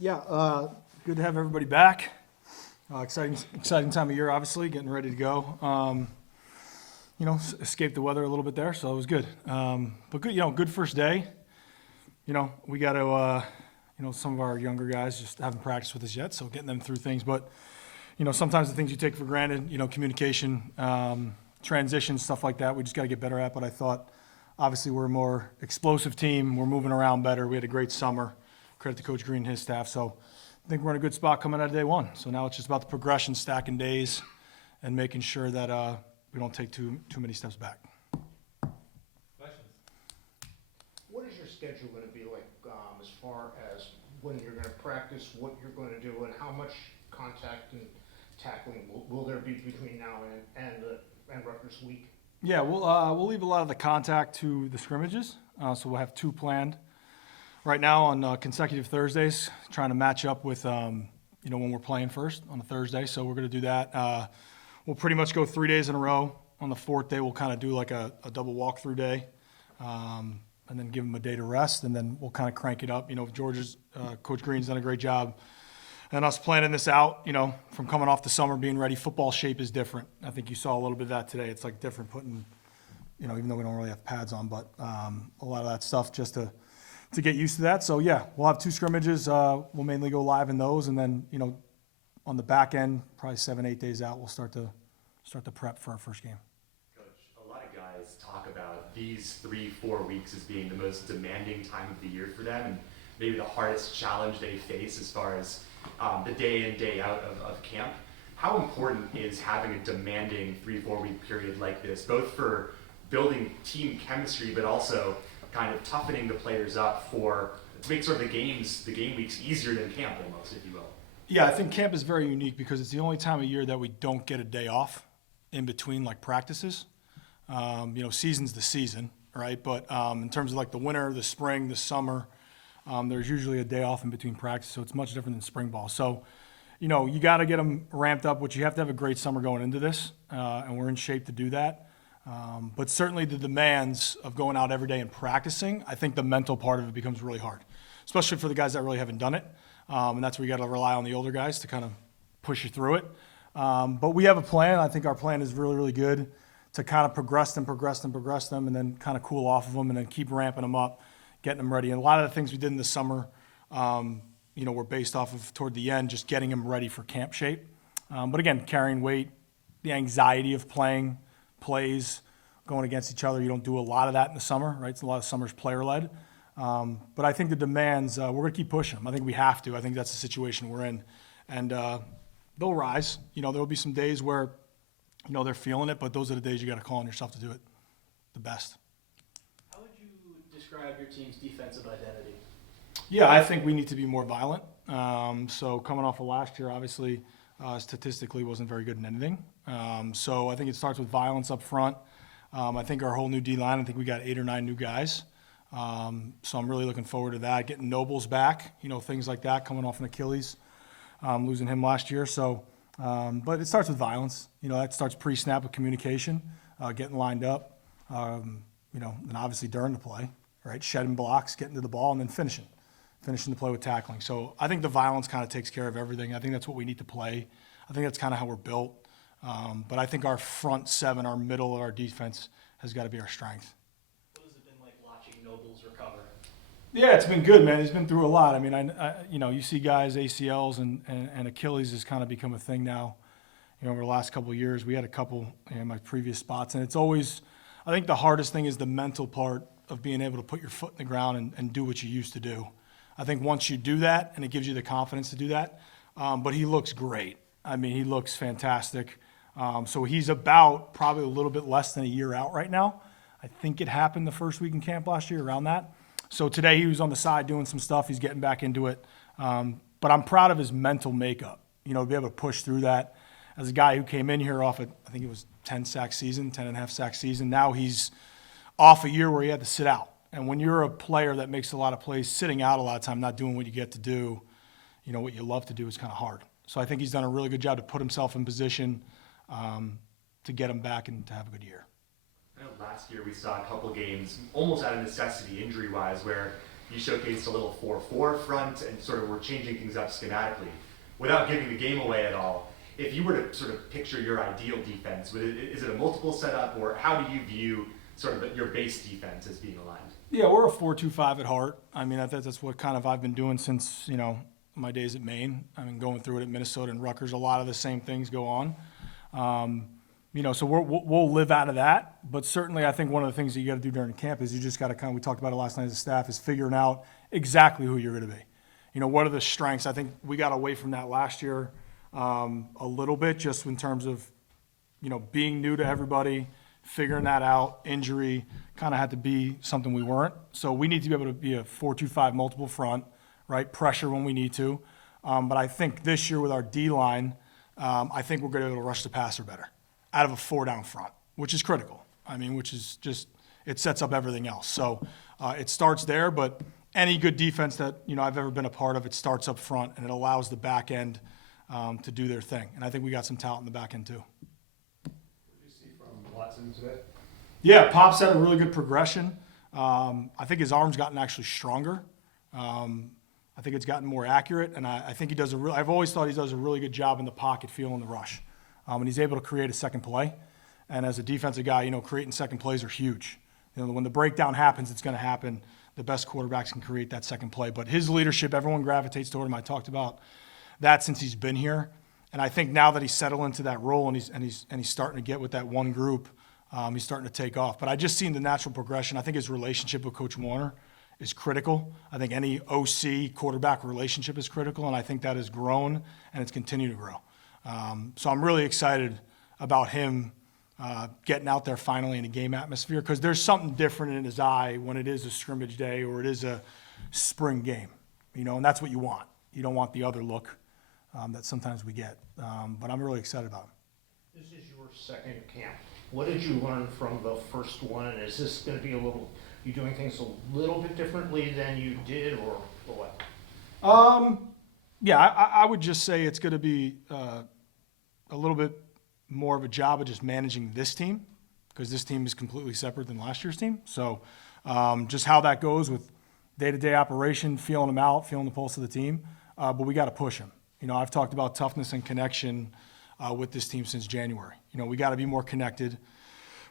Good to have everybody back. Exciting time of year, obviously, getting ready to go. Escaped the weather a little bit there, so it was good. But good, good first day. We got to, some of our younger guys just haven't practiced with us yet, so getting them through things. But, sometimes the things you take for granted, communication, transition, stuff like that, we just got to get better at. But I thought, obviously, we're a more explosive team. We're moving around better. We had a great summer. Credit to Coach Green and his staff. So I think we're in a good spot coming out of day one. So now it's just about the progression, stacking days, and making sure that we don't take too many steps back. Questions? What is your schedule going to be like as far as when you're going to practice, what you're going to do, and how much contact and tackling will there be between now and Rutgers week? Yeah, we'll leave a lot of the contact to the scrimmages. So we'll have two planned right now on consecutive Thursdays, trying to match up with when we're playing first on a Thursday. So we're going to do that. We'll pretty much go 3 days in a row. On the fourth day, we'll kind of do like a double walkthrough day, and then give them a day to rest, and then we'll kind of crank it up. Georgia's Coach Green's done a great job, and us planning this out. From coming off the summer, being ready. Football shape is different. I think you saw a little bit of that today. It's like different putting, even though we don't really have pads on, but a lot of that stuff just to get used to that. So yeah, we'll have two scrimmages. We'll mainly go live in those, and then on the back end, probably 7-8 days out, we'll start to prep for our first game. Coach, a lot of guys talk about these 3-4 weeks as being the most demanding time of the year for them, and maybe the hardest challenge they face as far as the day in, day out of camp. How important is having a demanding 3-4 week period like this, both for building team chemistry, but also kind of toughening the players up to make sort of the game weeks easier than camp almost, if you will? Yeah, I think camp is very unique because it's the only time of year that we don't get a day off in between like practices. Season's the season, right? But in terms of like the winter, the spring, the summer, there's usually a day off in between practice, so it's much different than spring ball. So, you got to get them ramped up, which you have to have a great summer going into this, and we're in shape to do that. But certainly the demands of going out every day and practicing, I think the mental part of it becomes really hard, especially for the guys that really haven't done it. And that's where you got to rely on the older guys to kind of push you through it. But we have a plan. I think our plan is really, really good to kind of progress them, and then kind of cool off of them and then keep ramping them up, getting them ready. And a lot of the things we did in the summer, were based off of toward the end, just getting them ready for camp shape. But again, carrying weight, the anxiety of playing plays, going against each other. You don't do a lot of that in the summer, right? It's a lot of summer's player-led. But I think the demands, we're going to keep pushing them. I think we have to. I think that's the situation we're in. And they'll rise. There'll be some days where, they're feeling it, but those are the days you got to call on yourself to do it the best. How would you describe your team's defensive identity? Yeah, I think we need to be more violent. So coming off of last year, obviously, statistically wasn't very good in anything. So I think it starts with violence up front. I think our whole new D-line, I think we got 8 or 9 new guys. So I'm really looking forward to that. Getting Nobles back, things like that, coming off an Achilles, losing him last year. So, but it starts with violence. That starts pre-snap with communication, getting lined up, and obviously during the play, right? Shedding blocks, getting to the ball, and then finishing the play with tackling. So I think the violence kind of takes care of everything. I think that's what we need to play. I think that's kind of how we're built. But I think our front seven, our middle of our defense has got to be our strength. What has it been like watching Nobles recover? Yeah, it's been good, man. He's been through a lot. I mean, you see guys, ACLs and Achilles has kind of become a thing now. Over the last couple of years, we had a couple in my previous spots. And it's always, I think the hardest thing is the mental part of being able to put your foot in the ground and do what you used to do. I think once you do that, and it gives you the confidence to do that, but he looks great. I mean, he looks fantastic. So he's about probably a little bit less than a year out right now. I think it happened the first week in camp last year, around that. So today he was on the side doing some stuff. He's getting back into it. But I'm proud of his mental makeup, to be able to push through that. As a guy who came in here off, I think it was 10-sack season, 10.5 sack season. Now he's off a year where he had to sit out. And when you're a player that makes a lot of plays, sitting out a lot of time, not doing what you get to do, what you love to do is kind of hard. So I think he's done a really good job to put himself in position to get him back and to have a good year. I know last year we saw a couple games almost out of necessity injury-wise where you showcased a little 4-4 front and sort of were changing things up schematically. Without giving the game away at all, if you were to sort of picture your ideal defense, is it a multiple setup, or how do you view sort of your base defense as being aligned? Yeah, we're a 4-2-5 at heart. I mean, that's what kind of I've been doing since, my days at Maine. I mean, going through it at Minnesota and Rutgers, a lot of the same things go on. So we'll live out of that. But certainly I think one of the things that you got to do during camp is you just got to we talked about it last night as a staff, is figuring out exactly who you're going to be. What are the strengths? I think we got away from that last year a little bit, just in terms of, being new to everybody, figuring that out. Injury kind of had to be something we weren't. So we need to be able to be a 4-2-5 multiple front, right? Pressure when we need to. But I think this year with our D-line, I think we're going to be able to rush the passer better out of a 4-down front, which is critical. I mean, which is just, it sets up everything else. So it starts there, but any good defense that, I've ever been a part of, it starts up front and it allows the back end to do their thing. And I think we got some talent in the back end too. What did you see from Watson today? Yeah, Pop's had a really good progression. I think his arm's gotten actually stronger. I think it's gotten more accurate, and I think he does I've always thought he does a really good job in the pocket, feeling the rush. And he's able to create a second play. And as a defensive guy, creating second plays are huge. When the breakdown happens, it's going to happen. The best quarterbacks can create that second play. But his leadership, everyone gravitates toward him. I talked about that since he's been here. And I think now that he's settled into that role and he's starting to get with that one group, he's starting to take off. But I just seen the natural progression. I think his relationship with Coach Warner is critical. I think any OC quarterback relationship is critical, and I think that has grown and it's continued to grow. So I'm really excited about him getting out there finally in a game atmosphere, because there's something different in his eye when it is a scrimmage day or it is a spring game, and that's what you want. You don't want the other look that sometimes we get. But I'm really excited about him. This is your second camp. What did you learn from the first one? And is this going to be you doing things a little bit differently than you did, or what? Yeah, I would just say it's going to be a little bit more of a job of just managing this team, because this team is completely separate than last year's team. So just how that goes with day-to-day operation, feeling them out, feeling the pulse of the team. But we got to push them. I've talked about toughness and connection with this team since January. We got to be more connected.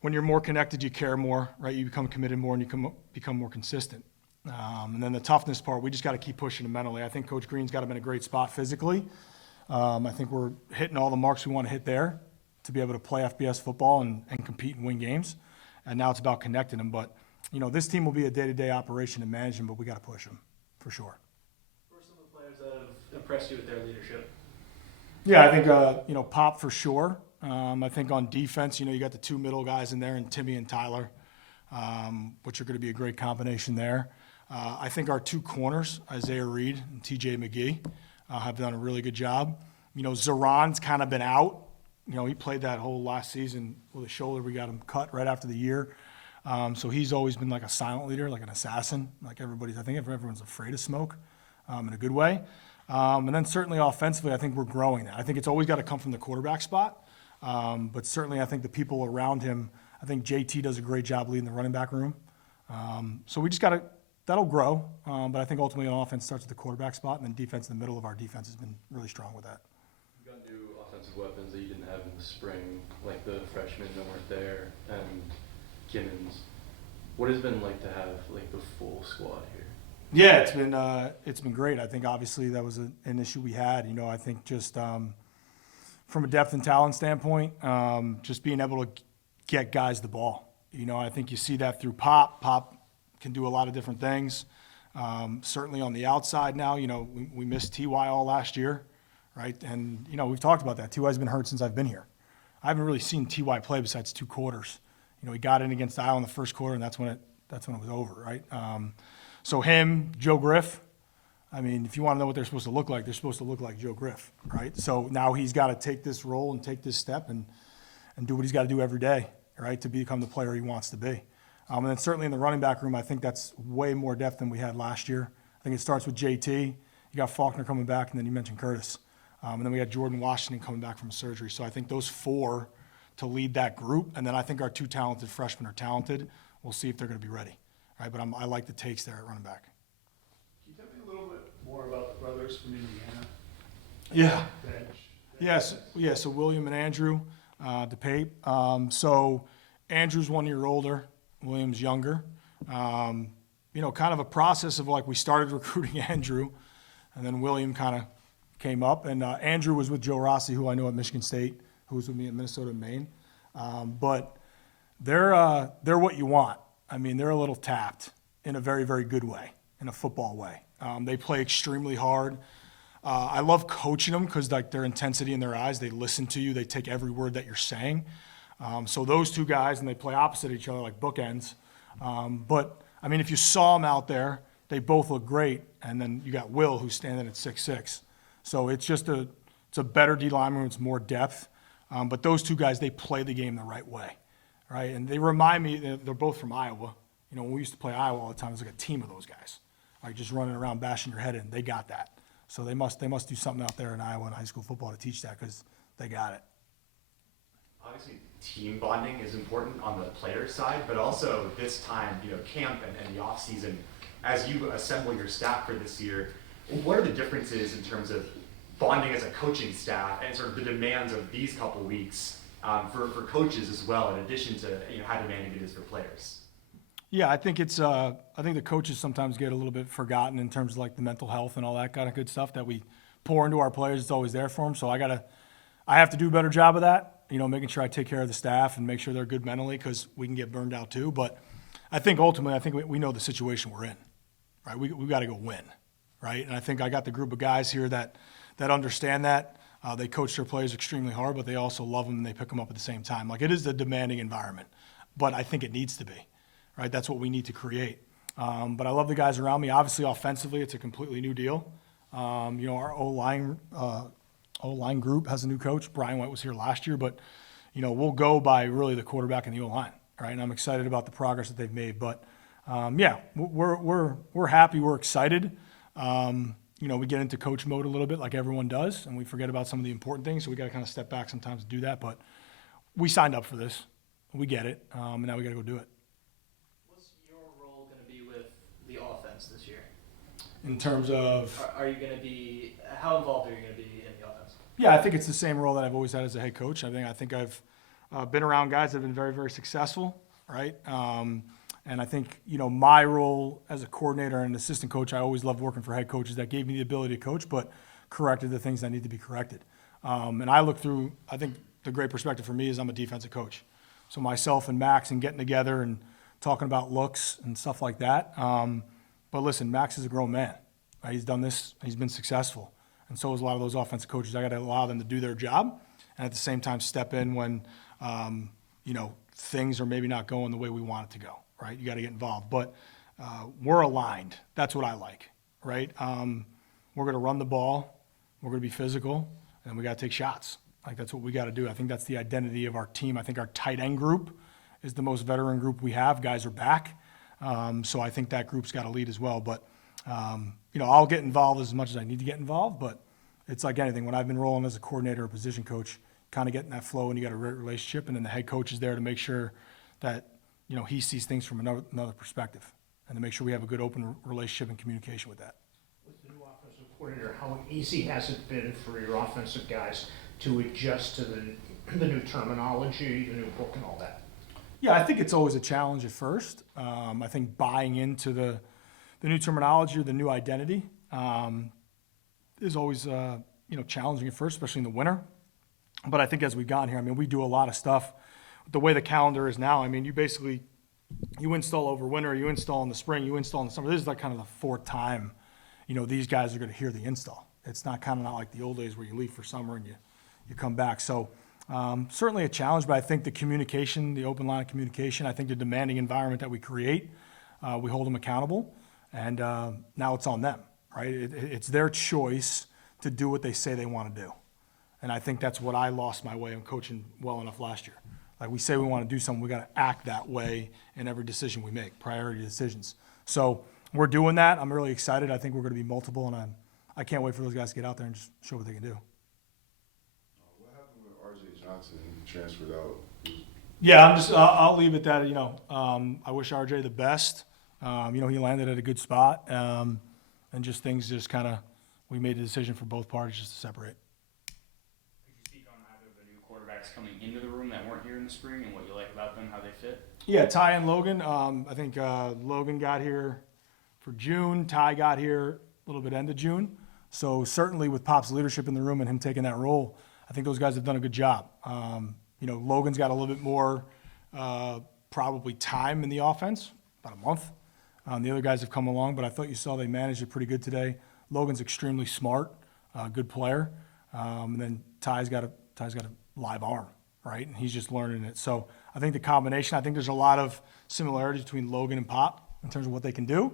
When you're more connected, you care more, right? You become committed more and you become more consistent. And then the toughness part, we just got to keep pushing them mentally. I think Coach Green's got him in a great spot physically. I think we're hitting all the marks we want to hit there to be able to play FBS football and compete and win games. And now it's about connecting them. But, this team will be a day-to-day operation and manage them, but we got to push them for sure. Who are some of the players that have impressed you with their leadership? Yeah, I think, Pop for sure. I think on defense, you got the two middle guys in there, and Timmy and Tyler, which are going to be a great combination there. I think our two corners, Isaiah Reed and TJ McGee, have done a really good job. Zoran's kind of been out. He played that whole last season with a shoulder. We got him cut right after the year. So he's always been like a silent leader, like an assassin. I think everyone's afraid of smoke in a good way. And then certainly offensively, I think we're growing that. I think it's always got to come from the quarterback spot. But certainly I think the people around him, I think JT does a great job leading the running back room. So we just got to, that'll grow. But I think ultimately on offense starts at the quarterback spot, and then defense in the middle of our defense has been really strong with that. You got new offensive weapons that you didn't have in the spring, like the freshmen that weren't there and Kimmons. What has it been like to have like the full squad here? Yeah, it's been great. I think obviously that was an issue we had. I think just from a depth and talent standpoint, just being able to get guys the ball. I think you see that through Pop. Pop can do a lot of different things. Certainly on the outside now, we missed T.Y. all last year, right? And, we've talked about that. T.Y.'s been hurt since I've been here. I haven't really seen T.Y. play besides 2 quarters. He got in against Iowa in the first quarter, and that's when it was over, right? So him, Joe Griff, if you want to know what they're supposed to look like, they're supposed to look like Joe Griff, right? So now he's got to take this role and take this step and do what he's got to do every day, right, to become the player he wants to be. And then certainly in the running back room, I think that's way more depth than we had last year. I think it starts with JT. You got Faulkner coming back, and then you mentioned Curtis. And then we got Jordan Washington coming back from surgery. So I think those 4 to lead that group. And then I think our 2 talented freshmen are talented. We'll see if they're going to be ready, right? But I like the takes there at running back. more about the brothers from Indiana? Yeah. Bench. Yes, yeah, so William and Andrew DePape. So Andrew's 1 year older, William's younger. Kind of a process of like we started recruiting Andrew, and then William kind of came up. And Andrew was with Joe Rossi, who I know at Michigan State, who was with me at Minnesota and Maine. But they're what you want. I mean, they're a little tapped in a very, very good way, in a football way. They play extremely hard. I love coaching them because like their intensity in their eyes, they listen to you, they take every word that you're saying. So those two guys, and they play opposite each other like bookends. But I mean, if you saw them out there, they both look great. And then you got Will, who's standing at 6'6". So it's just it's a better D lineman, it's more depth. But those two guys, they play the game the right way, right? And they remind me, they're both from Iowa. When we used to play Iowa all the time, it was like a team of those guys, like just running around bashing your head in. They got that. So they must do something out there in Iowa in high school football to teach that because they got it. Obviously, team bonding is important on the player side, but also this time, camp and the off season, as you assemble your staff for this year, what are the differences in terms of bonding as a coaching staff and sort of the demands of these couple weeks for coaches as well, in addition to how demanding it is for players? Yeah, I think it's. I think the coaches sometimes get a little bit forgotten in terms of like the mental health and all that kind of good stuff that we pour into our players. It's always there for them. So I have to do a better job of that. Making sure I take care of the staff and make sure they're good mentally because we can get burned out too. But I think ultimately, we know the situation we're in, right? We got to go win, right? And I think I got the group of guys here that understand that. They coach their players extremely hard, but they also love them and they pick them up at the same time. Like it is a demanding environment, but I think it needs to be. Right, that's what we need to create. But I love the guys around me. Obviously, offensively, it's a completely new deal. Our O-line group has a new coach. Brian White was here last year, but we'll go by really the quarterback and the O-line, right? And I'm excited about the progress that they've made. But we're happy. We're excited. We get into coach mode a little bit, like everyone does, and we forget about some of the important things. So we got to kind of step back sometimes to do that. But we signed up for this. We get it, and now we got to go do it. The offense this year? In terms of? Are you going to be, how involved are you going to be in the offense? Yeah, I think it's the same role that I've always had as a head coach. I think I've been around guys that have been very, very successful, right? And I think, my role as a coordinator and assistant coach, I always loved working for head coaches that gave me the ability to coach, but corrected the things that need to be corrected. And I look through, I think the great perspective for me is I'm a defensive coach. So myself and Max and getting together and talking about looks and stuff like that. But listen, Max is a grown man. Right? He's done this. He's been successful. And so is a lot of those offensive coaches. I got to allow them to do their job and at the same time step in when, things are maybe not going the way we want it to go, right? You got to get involved. But we're aligned. That's what I like, right? We're going to run the ball. We're going to be physical. And we got to take shots. Like that's what we got to do. I think that's the identity of our team. I think our tight end group is the most veteran group we have. Guys are back. So I think that group's got to lead as well. But, I'll get involved as much as I need to get involved. But it's like anything. When I've been rolling as a coordinator or position coach, kind of getting that flow and you got a great relationship. And then the head coach is there to make sure that, he sees things from another perspective and to make sure we have a good open relationship and communication with that. With the new offensive coordinator, how easy has it been for your offensive guys to adjust to the new terminology, the new book and all that? Yeah, I think it's always a challenge at first. I think buying into the new terminology or the new identity is always challenging at first, especially in the winter. But I think as we've gotten here, we do a lot of stuff. The way the calendar is now, you install over winter, you install in the spring, you install in the summer. This is like kind of the fourth time, these guys are going to hear the install. It's not like the old days where you leave for summer and you come back. So certainly a challenge, but I think the communication, the open line of communication, I think the demanding environment that we create, we hold them accountable, and now it's on them, right? It's their choice to do what they say they want to do. And I think that's what I lost my way on coaching well enough last year. Like we say we want to do something, we got to act that way in every decision we make, priority decisions. So we're doing that. I'm really excited. I think we're going to be multiple, and I can't wait for those guys to get out there and just show what they can do. What happened with R.J. Johnson? He transferred out. Yeah, I'll leave it that, I wish RJ the best. He landed at a good spot. and just things just kind of, we made the decision for both parties just to separate. Could you speak on either of the new quarterbacks coming into the room that weren't here in the spring and what you like about them, how they fit? Yeah, Ty and Logan. I think Logan got here for June. Ty got here a little bit end of June. So certainly with Pop's leadership in the room and him taking that role, I think those guys have done a good job. Logan's got a little bit more probably time in the offense, about a month. The other guys have come along, but I thought you saw they managed it pretty good today. Logan's extremely smart, good player, and then Ty's got a live arm, right? And he's just learning it. So I think the combination. I think there's a lot of similarities between Logan and Pop in terms of what they can do,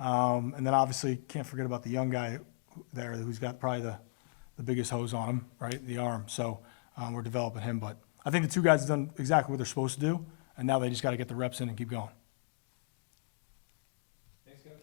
and then obviously can't forget about the young guy there who's got probably the biggest hose on him, right? The arm. So we're developing him, but I think the two guys have done exactly what they're supposed to do, and now they just got to get the reps in and keep going. Thanks, Coach.